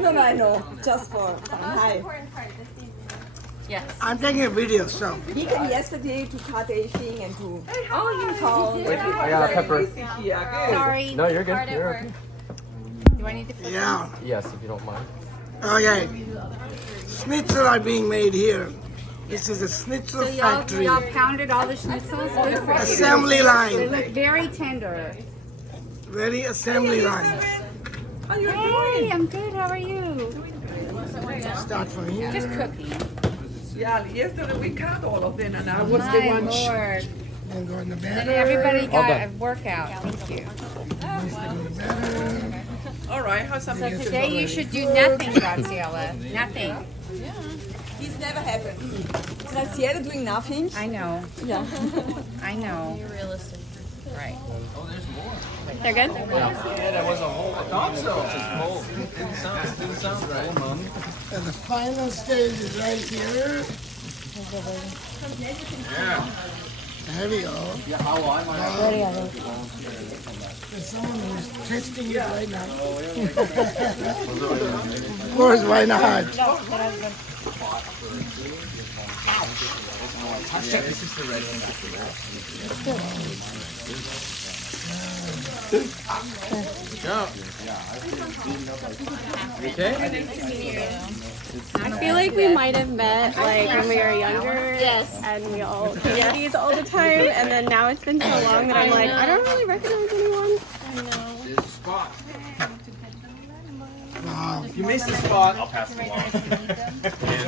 No, I know. Just for fun. Hi. Yes. I'm taking a video, so. He came yesterday to cut everything and to Oh, you did. I got a pepper. Sorry. No, you're good. Hard at You're work. okay. Do I need to put Yeah. Yes, if you don't mind. Okay. Schnitzel are being made here. This is a Schnitzel factory. y'all pounded all the schnitzels? Good for you. Assembly They line. look very tender. Very assembly line. Hey, I'm good. How are you? Start from here. Just cooking. Yeah, yesterday we cut all of them, and I was the My one. Lord. Then go in the Then batter. everybody got a done. workout. Thank you. All right, have some. So today you should do nothing, Graciela. Nothing. this never happens. Graciela doing nothing. I know. Yeah. I know. You're realistic. Right. They're good? And the final stage is right here. There we go. There's someone who's testing it right now. Of course, why not? I feel like we might have met like when we were younger. Yes. And we all do these all the time. And then now it's been so long that I'm like, I don't really recognize anyone. I know. Wow. You missed the spot. I'll pass it along.